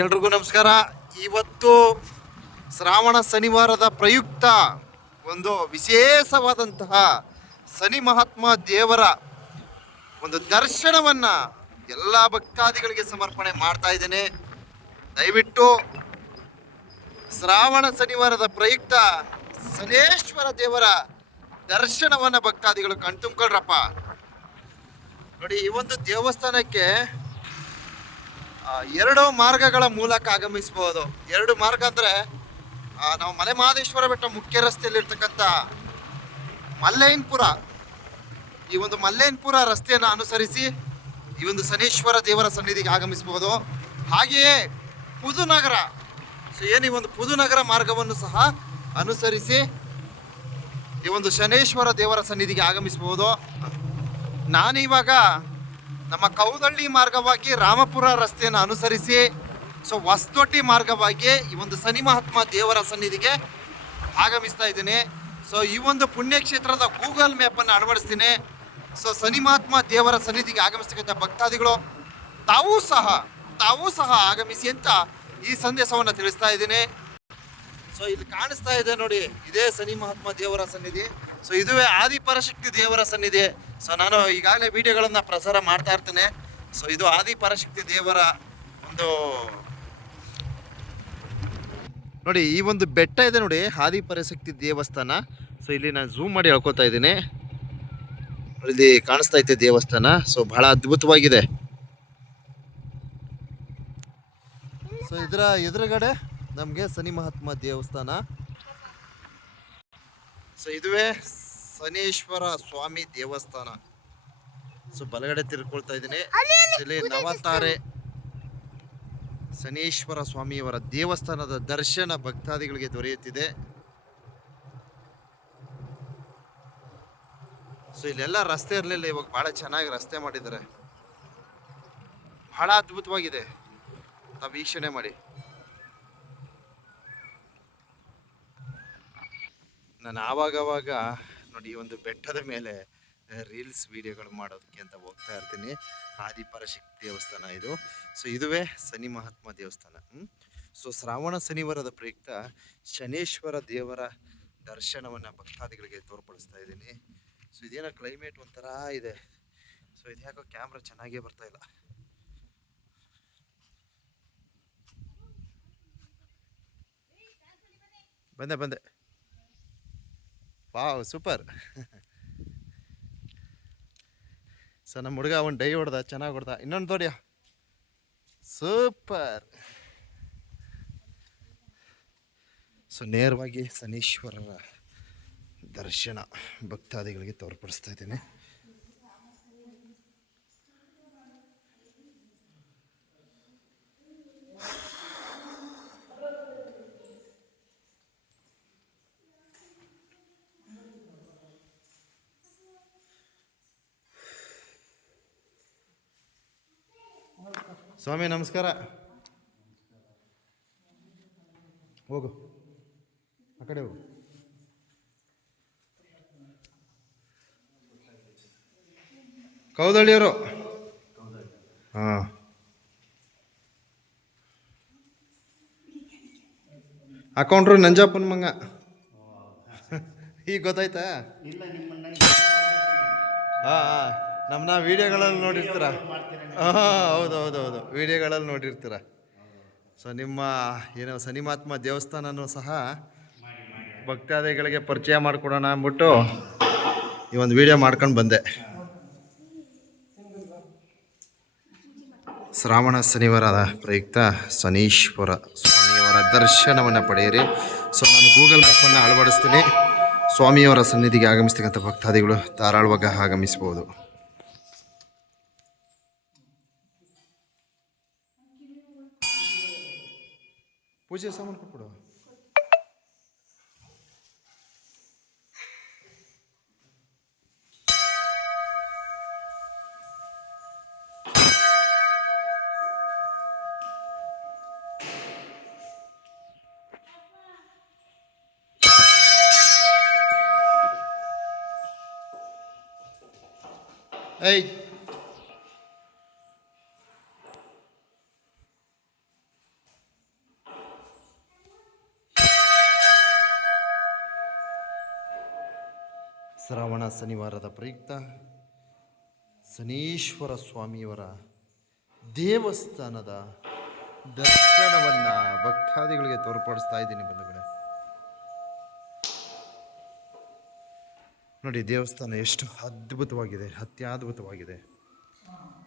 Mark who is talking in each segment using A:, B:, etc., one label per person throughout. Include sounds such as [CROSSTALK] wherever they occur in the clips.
A: ಎಲ್ರಿಗೂ ನಮಸ್ಕಾರ. ಇವತ್ತು ಶ್ರಾವಣ ಶನಿವಾರದ ಪ್ರಯುಕ್ತ ಒಂದು ವಿಶೇಷವಾದಂತಹ ಶನಿ ಮಹಾತ್ಮ ದೇವರ ಒಂದು ದರ್ಶನವನ್ನ ಎಲ್ಲ ಭಕ್ತಾದಿಗಳಿಗೆ ಸಮರ್ಪಣೆ ಮಾಡ್ತಾ ಇದ್ದೇನೆ. ದಯವಿಟ್ಟು ಶ್ರಾವಣ ಶನಿವಾರದ ಪ್ರಯುಕ್ತ ಶನೇಶ್ವರ ದೇವರ ದರ್ಶನವನ್ನ ಭಕ್ತಾದಿಗಳು ಕಣ್ತುಂಬ್ಕೊಳ್ರಪ್ಪ. ನೋಡಿ, ಈ ಒಂದು ದೇವಸ್ಥಾನಕ್ಕೆ ಎರಡು ಮಾರ್ಗಗಳ ಮೂಲಕ ಆಗಮಿಸಬಹುದು. ಎರಡು ಮಾರ್ಗ ಅಂದ್ರೆ ನಾವು ಮಲೆ ಮಹದೇಶ್ವರ ಬೆಟ್ಟ ಮುಖ್ಯ ರಸ್ತೆಯಲ್ಲಿ ಇರ್ತಕ್ಕಂಥ ಮಲ್ಲೇನ್ಪುರ. ಈ ಒಂದು ಮಲ್ಲೇನ್ಪುರ ರಸ್ತೆಯನ್ನು ಅನುಸರಿಸಿ ಈ ಒಂದು ಶನೀಶ್ವರ ದೇವರ ಸನ್ನಿಧಿಗೆ ಆಗಮಿಸಬಹುದು. ಹಾಗೆಯೇ ಪುದುನಗರ. ಸೊ ಏನು ಈ ಒಂದು ಪುದುನಗರ ಮಾರ್ಗವನ್ನು ಸಹ ಅನುಸರಿಸಿ ಈ ಒಂದು ಶನೇಶ್ವರ ದೇವರ ಸನ್ನಿಧಿಗೆ ಆಗಮಿಸಬಹುದು. ನಾನಿವಾಗ ನಮ್ಮ ಕೌದಳ್ಳಿ ಮಾರ್ಗವಾಗಿ ರಾಮಪುರ ರಸ್ತೆಯನ್ನು ಅನುಸರಿಸಿ, ಸೊ ಹೊಸದೊಡ್ಡಿ ಮಾರ್ಗವಾಗಿ ಈ ಒಂದು ಸನಿ ಮಹಾತ್ಮ ದೇವರ ಸನ್ನಿಧಿಗೆ ಆಗಮಿಸ್ತಾ ಇದ್ದೀನಿ. ಸೊ ಈ ಒಂದು ಪುಣ್ಯಕ್ಷೇತ್ರದ ಗೂಗಲ್ ಮ್ಯಾಪನ್ನು ಅಳವಡಿಸ್ತೀನಿ. ಸೊ ಸನಿ ಮಹಾತ್ಮ ದೇವರ ಸನ್ನಿಧಿಗೆ ಆಗಮಿಸ್ತಕ್ಕಂಥ ಭಕ್ತಾದಿಗಳು, ತಾವೂ ಸಹ ತಾವೂ ಸಹ ಆಗಮಿಸಿ ಅಂತ ಈ ಸಂದೇಶವನ್ನು ತಿಳಿಸ್ತಾ ಇದ್ದೀನಿ. ಸೊ ಇಲ್ಲಿ ಕಾಣಿಸ್ತಾ ಇದೆ ನೋಡಿ, ಇದೇ ಸನಿ ಮಹಾತ್ಮ ದೇವರ ಸನ್ನಿಧಿ. ಸೊ ಇದುವೇ ಆದಿಪರಶಕ್ತಿ ದೇವರ ಸನ್ನಿಧಿ. ಸೊ ನಾನು ಈಗಾಗಲೇ ವಿಡಿಯೋಗಳನ್ನ ಪ್ರಸಾರ ಮಾಡ್ತಾ ಇರ್ತೇನೆ. ಸೊ ಇದು ಆದಿಪರಶಕ್ತಿ ದೇವರ ಒಂದು ನೋಡಿ, ಈ ಒಂದು ಬೆಟ್ಟ ಇದೆ ನೋಡಿ ಆದಿಪರಶಕ್ತಿ ದೇವಸ್ಥಾನ. ಸೊ ಇಲ್ಲಿ ನಾನು ಝೂಮ್ ಮಾಡಿ ಹೇಳ್ಕೊತಾ ಇದ್ದೀನಿ. ಇಲ್ಲಿ ಕಾಣಿಸ್ತಾ ಐತೆ ದೇವಸ್ಥಾನ. ಸೊ ಬಹಳ ಅದ್ಭುತವಾಗಿದೆ. ಸೊ ಇದರ ಎದುರುಗಡೆ ನಮಗೆ ಸನಿ ಮಹಾತ್ಮ ದೇವಸ್ಥಾನ. ಸೊ ಇದುವೇ ಶನೇಶ್ವರ ಸ್ವಾಮಿ ದೇವಸ್ಥಾನ. ಸೊ ಬಲಗಡೆ ತಿರ್ಕೊಳ್ತಾ ಇದ್ದೀನಿ. ಇಲ್ಲಿ ನವತಾರೆ ಶನೇಶ್ವರ ಸ್ವಾಮಿಯವರ ದೇವಸ್ಥಾನದ ದರ್ಶನ ಭಕ್ತಾದಿಗಳಿಗೆ ದೊರೆಯುತ್ತಿದೆ. ಸೊ ಇಲ್ಲೆಲ್ಲ ರಸ್ತೆ ಇರಲಿಲ್ಲ ಇವಾಗ ಬಹಳ ಚೆನ್ನಾಗಿ ರಸ್ತೆ ಮಾಡಿದ್ದಾರೆ. ಬಹಳ ಅದ್ಭುತವಾಗಿದೆ. ತಾವು ವೀಕ್ಷಣೆ ಮಾಡಿ. ನಾನು ಆವಾಗವಾಗ ನೋಡಿ, ಈ ಒಂದು ಬೆಟ್ಟದ ಮೇಲೆ ರೀಲ್ಸ್ ವಿಡಿಯೋಗಳು ಮಾಡೋದಕ್ಕೆ ಅಂತ ಹೋಗ್ತಾ ಇರ್ತೀನಿ. ಆದಿಪರಶಕ್ತಿ ದೇವಸ್ಥಾನ ಇದು. ಸೊ ಇದುವೇ ಶನಿ ಮಹಾತ್ಮ ದೇವಸ್ಥಾನ. ಸೊ ಶ್ರಾವಣ ಶನಿವಾರದ ಪ್ರಯುಕ್ತ ಶನೇಶ್ವರ ದೇವರ ದರ್ಶನವನ್ನು ಭಕ್ತಾದಿಗಳಿಗೆ ತೋರ್ಪಡಿಸ್ತಾ ಇದ್ದೀನಿ. ಸೊ ಇದೇನೋ ಕ್ಲೈಮೇಟ್ ಒಂಥರ ಇದೆ. ಸೊ ಇದು ಯಾಕೋ ಕ್ಯಾಮ್ರಾ ಚೆನ್ನಾಗೇ ಬರ್ತಾ ಇಲ್ಲ. ಬಂದೆ ಬಂದೆ. Wow, super. ಸೊ ನಮ್ಮ ಹುಡುಗ ಒಂದು ಡೈ ಹೊಡ್ದ, ಚೆನ್ನಾಗಿ ಹೊಡ್ದ. ಇನ್ನೊಂದು ತೋಡಿಯ ಸೂಪರ್. ಸೊ, ನೇರವಾಗಿ ಶನೀಶ್ವರರ ದರ್ಶನ ಭಕ್ತಾದಿಗಳಿಗೆ ತೋರ್ಪಡಿಸ್ತಾ ಇದ್ದೀನಿ. ಸ್ವಾಮಿ ನಮಸ್ಕಾರ. ಹೋಗು. ಆ ಕಡೆ ಹೋಗು. ಕೌದಳ್ಳಿಯವರು. ಹಾಂ. ಅಕೌಂಟ್ರು ನಂಜಪ್ಪನ ಮಂಗ. [LAUGHS] ಈಗ ಗೊತ್ತಾಯ್ತಾ? ಹಾಂ ಹಾಂ. ನಮ್ಮನ್ನ ವೀಡಿಯೋಗಳಲ್ಲಿ ನೋಡಿರ್ತೀರ? ಹಾಂ ಹೌದು ಹೌದು ಹೌದು ವೀಡಿಯೋಗಳಲ್ಲಿ ನೋಡಿರ್ತೀರ? ಸೊ, ನಿಮ್ಮ ಏನು ಸನಿಮಾತ್ಮ ದೇವಸ್ಥಾನನೂ ಸಹ ಭಕ್ತಾದಿಗಳಿಗೆ ಪರಿಚಯ ಮಾಡಿಕೊಡೋಣ ಅಂದ್ಬಿಟ್ಟು ಈ ಒಂದು ವಿಡಿಯೋ ಮಾಡ್ಕೊಂಡು ಬಂದೆ. ಶ್ರಾವಣ ಶನಿವಾರದ ಪ್ರಯುಕ್ತ ಶನೀಶ್ವರ ಸ್ವಾಮಿಯವರ ದರ್ಶನವನ್ನು ಪಡೆಯಿರಿ. ಸೊ, ನಾನು ಗೂಗಲ್ ಮ್ಯಾಪನ್ನು ಅಳವಡಿಸ್ತೀನಿ. ಸ್ವಾಮಿಯವರ ಸನ್ನಿಧಿಗೆ ಆಗಮಿಸ್ತಕ್ಕಂಥ ಭಕ್ತಾದಿಗಳು ಧಾರಾಳವಾಗಿ ಆಗಮಿಸಬಹುದು. ಪೂಜೆ ಸಾಮಾನು ಕೊಟ್ಬಿಡು ಏಯ್ ಶ್ರಾವಣ ಶನಿವಾರದ ಪ್ರಯುಕ್ತ ಶನೀಶ್ವರ ಸ್ವಾಮಿಯವರ ದೇವಸ್ಥಾನದ ದರ್ಶನವನ್ನು ಭಕ್ತಾದಿಗಳಿಗೆ ತೋರ್ಪಡಿಸ್ತಾ ಇದ್ದೀನಿ ಬಂಧುಗಳೇ. ನೋಡಿ, ದೇವಸ್ಥಾನ ಎಷ್ಟು ಅದ್ಭುತವಾಗಿದೆ, ಅತ್ಯದ್ಭುತವಾಗಿದೆ.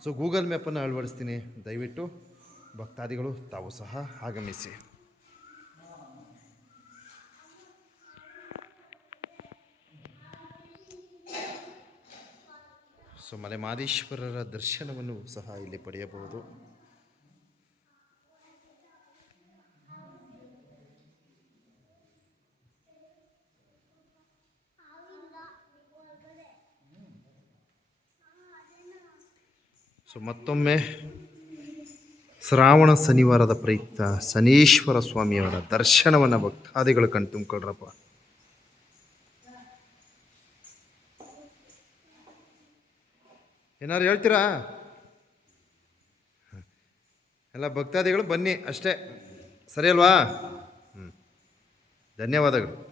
A: So Google ಮ್ಯಾಪನ್ನು ಅಳವಡಿಸ್ತೀನಿ. ದಯವಿಟ್ಟು ಭಕ್ತಾದಿಗಳು ತಾವು ಸಹ ಆಗಮಿಸಿ. ಸೊ ಮಲೆ ಮಾದೇಶ್ವರರ ದರ್ಶನವನ್ನು ಸಹ ಇಲ್ಲಿ ಪಡೆಯಬಹುದು. ಸೊ ಮತ್ತೊಮ್ಮೆ ಶ್ರಾವಣ ಶನಿವಾರದ ಪ್ರಯುಕ್ತ ಶನೀಶ್ವರ ಸ್ವಾಮಿಯವರ ದರ್ಶನವನ್ನು ಭಕ್ತಾದಿಗಳು ಕಣ್ತುಂಬ್ಕೊಳ್ರಪ್ಪ ಏನಾರು ಹೇಳ್ತೀರಾ? ಎಲ್ಲ ಭಕ್ತಾದಿಗಳು ಬನ್ನಿ ಅಷ್ಟೇ. ಸರಿ ಅಲ್ವಾ? ಹ್ಞೂ ಧನ್ಯವಾದಗಳು.